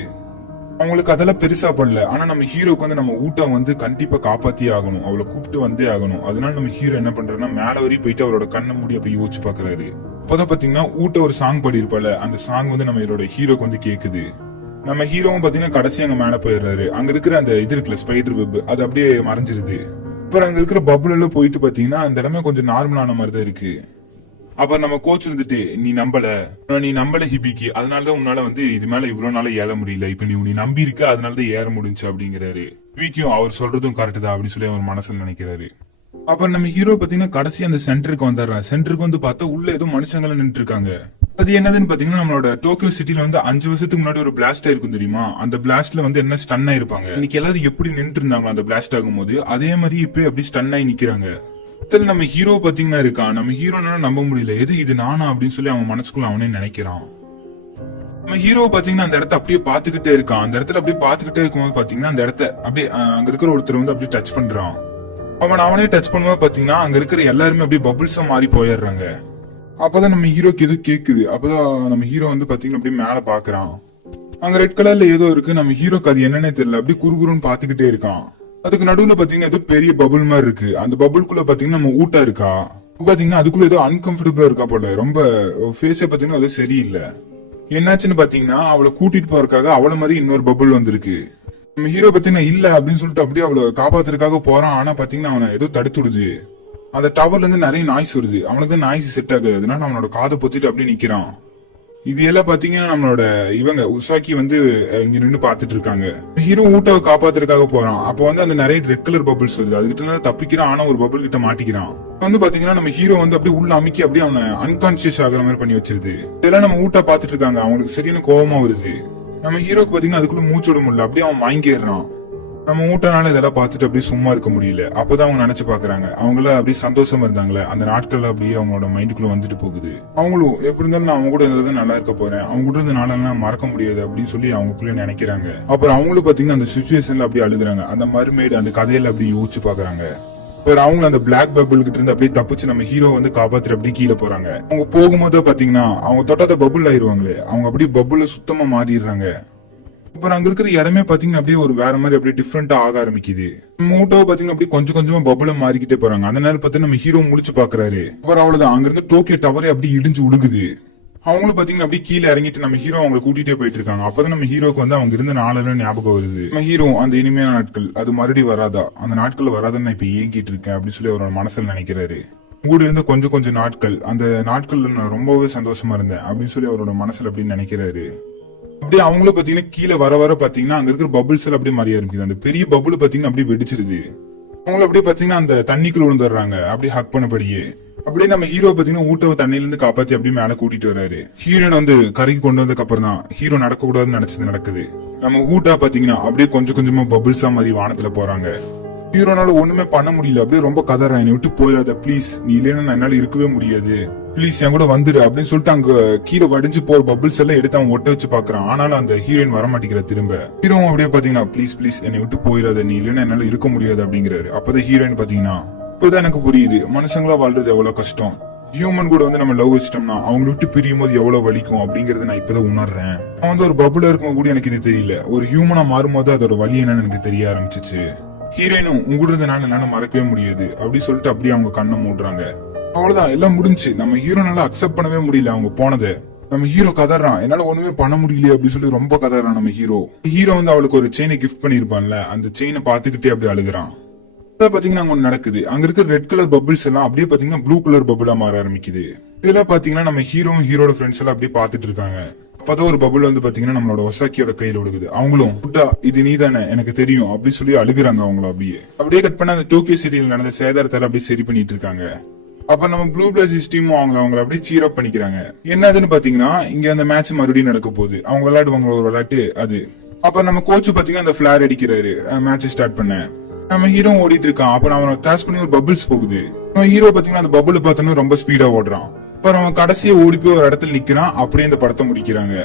அவங்களுக்கு அதெல்லாம் பெருசா படல. ஆனா நம்ம ஹீரோக்கு வந்து நம்ம ஊட்டம் வந்து கண்டிப்பா காப்பாத்தியே ஆகணும், அவளை கூப்பிட்டு வந்தே ஆகணும். அதனால நம்ம ஹீரோ என்ன பண்றாருன்னா மேல வரையும் போயிட்டு அவரோட கண்ணை மூடி அப்படி யோசிச்சு பாக்குறாரு. அப்பதான் பாத்தீங்கன்னா ஊட்ட ஒரு சாங் பாடியிருப்பால, அந்த சாங் வந்து நம்ம இதோட ஹீரோக்கு வந்து கேக்குது. நம்ம ஹீரோவும் பாத்தீங்கன்னா கடைசி அங்க மேல போயிடுறாரு. அங்க இருக்கிற அந்த இது இருக்குல்ல ஸ்பைடர் வெப், அது அப்படியே மறைஞ்சிருது. அப்புறம் அங்க இருக்கிற பபுள் எல்லாம் போயிட்டு பாத்தீங்கன்னா அந்த இடமே கொஞ்சம் நார்மலான மாதிரிதான் இருக்கு. அப்ப நம்ம கோச் இருந்துட்டு நீ நம்பல ஹிபிக்கு, அதனாலதான் உன்னால வந்து இது மேல இவ்வளவு நாள ஏற முடியல, இப்ப நீ நம்பி இருக்க, அதனாலதான் ஏற முடிஞ்சு அப்படிங்கிறாரு. ஹிபிக்கும் அவர் சொல்றதும் கரெக்ட் தான் அப்படின்னு சொல்லி அவர் மனசுல நினைக்கிறாரு. அப்ப நம்ம ஹீரோ பாத்தீங்கன்னா கடைசி அந்த சென்டருக்கு வந்துடுறான். சென்டருக்கு வந்து பார்த்தா உள்ள ஏதோ மனுஷங்களும் நின்று இருக்காங்க. அது என்னதுன்னு பாத்தீங்கன்னா நம்மளோட டோக்கியோ சிட்டில வந்து 5 வருஷத்துக்கு முன்னாடி ஒரு பிளாஸ்ட் ஆயிருக்கும் தெரியுமா, அந்த பிளாஸ்ட்ல வந்து என்ன ஸ்டன் ஆயிருப்பாங்க. இன்னைக்கு எல்லாரும் எப்படி நின்று இருந்தாங்க அந்த பிளாஸ்ட் ஆகும் போது, அதே மாதிரி இப்ப அப்படி ஸ்டன் ஆகி நிக்கிறாங்க. நம்ம ஹீரோ பாத்தீங்கன்னா இருக்கான். நம்ம ஹீரோனால நம்ப முடியல, எது இது நானா அப்படின்னு சொல்லி அவன் மனசுக்குள்ள அவனே நினைக்கிறான். நம்ம ஹீரோ பாத்தீங்கன்னா அந்த இடத்த அப்படியே பாத்துக்கிட்டே இருக்கான். அந்த இடத்துல அப்படியே பாத்துக்கிட்டே இருக்கும்போது பாத்தீங்கன்னா அந்த இடத்த அப்படியே அங்க இருக்கிற ஒருத்தர் வந்து அப்படியே டச் பண்றான். அவனே டச் பண்ணும்போது பாத்தீங்கன்னா அங்க இருக்கிற எல்லாருமே அப்படியே பபுள்ஸா மாறி போயிடுறாங்க. அப்பதான் நம்ம ஹீரோக்கு எது கேக்குது. அப்பதான் நம்ம ஹீரோ வந்து பாத்தீங்கன்னா அப்படியே மேல பாக்குறான். அங்க ரெட் கலர்ல ஏதோ இருக்கு. நம்ம ஹீரோக்கு அது என்னன்னே தெரியல. அப்படியே குறுகுறுன்னு பாத்துக்கிட்டே இருக்கான். அதுக்கு நடுவுல பாத்தீங்கன்னா ஏதோ பெரிய பபுள் மாதிரி இருக்கு. அந்த பபுள்குள்ள பாத்தீங்கன்னா நம்ம ஊட்டா இருக்கா. பாத்தீங்கன்னா அதுக்குள்ள ஏதோ அன்கம்ஃபர்டபுளா இருக்கா போல. ரொம்ப ஃபேஸே பாத்தீங்கன்னா அது சரியில்லை. என்னாச்சுன்னு பாத்தீங்கன்னா அவளை கூட்டிட்டு போறதுக்காக அவள மாதிரி இன்னொரு பபுள் வந்திருக்கு. நம்ம ஹீரோ பாத்தீங்கன்னா இல்ல அப்படின்னு சொல்லிட்டு அப்படியே அவளை காப்பாத்துறதுக்காக போறான். ஆனா பாத்தீங்கன்னா அவனை ஏதோ தடுத்துடுது. அந்த டவர்ல இருந்து நிறைய நாய்ஸ் வருது. அவனுக்கு தான் நாய்ஸ் செட் ஆகுது. அதனால அவனோட காதை பொத்திட்டு அப்படியே நிக்கிறான். இது எல்லாம் பாத்தீங்கன்னா நம்மளோட இவங்க உசாக்கி வந்து இங்க நின்று பாத்துட்டு இருக்காங்க. ஹீரோ ஊட்டாவை காப்பாத்துறதுக்காக போறான். அப்ப வந்து அந்த நிறைய ரெட் கலர் பபுள்ஸ் வருது. அதுகிட்ட இருந்து தப்பிக்கிறான். ஆனா ஒரு பபுள் கிட்ட மாட்டிக்கிறான். வந்து பாத்தீங்கன்னா நம்ம ஹீரோ வந்து அப்படியே உள்ள அமைக்கி அப்படியே அவனை அன்கான்சியஸ் ஆகுற மாதிரி பண்ணி வச்சிருது. இதெல்லாம் நம்ம ஊட்டா பாத்துட்டு இருக்காங்க. அவங்களுக்கு சரியான கோபமா வருது. நம்ம ஹீரோக்கு பாத்தீங்கன்னா அதுக்குள்ள மூச்சோட முடியல. அப்படியே அவன் வாங்கிடுறான். நம்ம ஊட்டனால இதெல்லாம் பார்த்துட்டு அப்படியே சும்மா இருக்க முடியல. அப்பதான் அவங்க நினைச்சு பாக்குறாங்க. அவங்கள அப்படியே சந்தோஷமா இருந்தாங்களே அந்த நாட்கள் அப்படியே அவங்களோட மைண்டுக்குள்ள வந்துட்டு போகுது. அவங்களும் எப்படி இருந்தாலும் நான் அவங்க கூட இருந்தது நல்லா இருக்க போறேன், அவங்க கூட இருந்த நாளெல்லாம் மறக்க முடியாது அப்படின்னு சொல்லி அவங்களுக்குள்ள நினைக்கிறாங்க. அப்புறம் அவங்களும் பாத்தீங்கன்னா அந்த சுச்சுவேஷன்ல அப்படியே அழுகுறாங்க. அந்த மறுமேடு அந்த கதையில அப்படியே யோசிச்சு பாக்குறாங்க. அப்புறம் அவங்களும் அந்த பிளாக் பபுள் கிட்ட இருந்து அப்படியே தப்பிச்சு நம்ம ஹீரோ வந்து காப்பாத்திட்டு அப்படியே கீழே போறாங்க. அவங்க போகும்போது பாத்தீங்கன்னா அவங்க தொட்டாத பபுள் ஆயிருவாங்களே, அவங்க அப்படியே பபுள்ல சுத்தமா மாறிடுறாங்க. அப்புறம் அங்க இருக்கிற இடமே பாத்தீங்கன்னா அப்படியே ஒரு வேற மாதிரி அப்படியே டிஃப்ரெண்டா ஆக ஆரம்பிக்குது. மூட்டாவை பாத்தீங்கன்னா அப்படியே கொஞ்சம் கொஞ்சமா பபுள மாறிக்கிட்டே போறாங்க. அந்த நேரம் பார்த்தா நம்ம ஹீரோ முடிச்சு பாக்குறாரு. அப்புறம் அவ்வளவுதான், அங்க இருந்து டோக்கியோ டவரே அப்படியே இடிஞ்சு உழுகுது. அவங்களும் பாத்தீங்கன்னா அப்படியே கீழே இறங்கிட்டு நம்ம ஹீரோ அவங்களை கூட்டிட்டே போயிட்டு இருக்காங்க. அப்பதான் நம்ம ஹீரோக்கு வந்து அவங்க இருந்த நாளெல்லாம் ஞாபகம் வருது. நம்ம ஹீரோ அந்த இனிமையான நாட்கள் அது மறுபடியும் வராதா, அந்த நாட்கள் வராதுன்னு நான் இப்ப ஏங்கிட்டு இருக்கேன் அப்படின்னு சொல்லி அவரோட மனசுல நினைக்கிறாரு. கூட இருந்த கொஞ்சம் கொஞ்சம் நாட்கள், அந்த நாட்கள்ல நான் ரொம்பவே சந்தோஷமா இருந்தேன் அப்படின்னு சொல்லி அவரோட மனசுல அப்படின்னு நினைக்கிறாரு. அப்படியே அவங்களும் பாத்தீங்கன்னா கீழே வர வர பாத்தீங்கன்னா அங்க இருக்கிற பபுள்ஸ் எல்லாம் அப்படியே மாறியா இருக்குது. அந்த பெரிய பபுள் பாத்தீங்கன்னா அப்படியே வெடிச்சிருது. அவங்களும் அப்படியே பாத்தீங்கன்னா அந்த தண்ணிக்குள்ள விழுந்துடுறாங்க அப்படியே ஹக் பண்ணபடியே. அப்படியே நம்ம ஹீரோ பாத்தீங்கன்னா ஊட்டவை தண்ணியில இருந்து காப்பாத்தி அப்படியே மேல கூட்டிட்டு வராரு. ஹீரோன் வந்து கரைக்கு கொண்டு வந்ததுக்கு அப்புறம் தான் ஹீரோ நடக்க கூடாதுன்னு நினைச்சது நடக்குது. நம்ம ஊட்டா பாத்தீங்கன்னா அப்படியே கொஞ்சம் கொஞ்சமா பபுள்ஸா மாதிரி வானத்துல போறாங்க. ஹீரோனால ஒண்ணுமே பண்ண முடியல. அப்படியே ரொம்ப கதறான், என்னை விட்டு போயிடாத ப்ளீஸ், நீ இல்லைன்னா என்னால இருக்கவே முடியாது, ப்ளீஸ் என் கூட வந்துரு அப்படின்னு சொல்லிட்டு அங்க கீழே வடிஞ்சு போற பபுள்ஸ் எல்லாம் எடுத்து அவன் ஒட்ட வச்சு பாக்குறான். ஆனாலும் அந்த ஹீரோயின் வர மாட்டேங்கிற திரும்ப. ஹீரோ அப்படியே பாத்தீங்கன்னா ப்ளீஸ் ப்ளீஸ் என்னை விட்டு போயிடாத, நீ இல்லைன்னா என்னால இருக்க முடியாது அப்படிங்கிறாரு. அப்பதான் ஹீரோயின் பாத்தீங்கன்னா இப்பதான் எனக்கு புரியுது மனுஷங்களா வாழ்றது எவ்வளவு கஷ்டம், ஹியூமன் கூட வந்து நம்ம லவ் வச்சிட்டோம்னா அவங்களை விட்டு பிரியும் போது எவ்வளவு வலிக்கும் அப்படிங்கறத நான் இப்பதான் உணர்றேன். அவன் வந்து ஒரு பபுளா இருக்கும் கூட எனக்கு இது தெரியல, ஒரு ஹியூமனா மாறும்போது அதோட வலி என்னன்னு எனக்கு தெரிய ஆரம்பிச்சிச்சு. ஹீரோயினும் உங்க இருந்தனால என்னால மறக்கவே முடியாது அப்படி சொல்லிட்டு அப்படியே அவங்க கண்ணை மூடுறாங்க. அவ்வளவுதான், எல்லாம் முடிஞ்சு. நம்ம ஹீரோனால அக்செப்ட் பண்ணவே முடியல அவங்க போனதை. நம்ம ஹீரோ கதறான், என்னால ஒண்ணுமே பண்ண முடியல அப்படின்னு சொல்லி ரொம்ப கதறான் நம்ம ஹீரோ. ஹீரோ வந்து அவளுக்கு ஒரு செயினை கிஃப்ட் பண்ணிருப்பான்ல, அந்த செயினை பாத்துக்கிட்டே அப்படி அழுகுறான். பாத்தீங்கன்னா அங்க ஒண்ணு நடக்குது. அங்க இருக்கிற ரெட் கலர் பபிள்ஸ் எல்லாம் அப்படியே பாத்தீங்கன்னா ப்ளூ கலர் பபுளா மாற ஆரம்பிக்குது. இதெல்லாம் பாத்தீங்கன்னா நம்ம ஹீரோவும் ஹீரோட ஃப்ரெண்ட்ஸ் எல்லாம் அப்படியே பாத்துட்டு இருக்காங்க. அப்பதான் ஒரு பபுள் வந்து பாத்தீங்கன்னா நம்மளோட ஒசாக்கியோட கையில விழுகுது. அவங்களும் இது நீ தானே எனக்கு தெரியும் அப்படின்னு சொல்லி அழுகுறாங்க. அவங்களும் அப்படியே கட் பண்ண அந்த டோக்கியோ சிட்டியில் நடந்த சேதாரத்தால அப்படியே சரி பண்ணிட்டு இருக்காங்க. அப்ப நம்ம ப்ளூ பிளாஸ்டர்ஸ் டீமும் அவங்களை அப்படியே சீர் அப் பண்ணிக்கிறாங்க. என்னதுன்னு பாத்தீங்கன்னா இங்க அந்த மேட்ச் மறுபடியும் நடக்க போகுது. அவங்க விளையாடுவாங்க ஒரு விளையாட்டு அது. அப்ப நம்ம கோச் பாத்தீங்கன்னா அந்த பிளார் அடிக்கிறாரு மேட்ச் ஸ்டார்ட் பண்ண. நம்ம ஹீரோ ஓடிட்டு இருக்கான். அப்புறம் அவனை கிராஸ் பண்ணி ஒரு பபிள்ஸ் போகுது. நம்ம ஹீரோ பாத்தீங்கன்னா அந்த பபுள் பார்த்தோன்னு ரொம்ப ஸ்பீடா ஓடுறான். அப்புறம் அவன் கடைசியா ஓடி போய் ஒரு இடத்துல நிக்கிறான். அப்படியே இந்த படத்தை முடிக்கிறாங்க.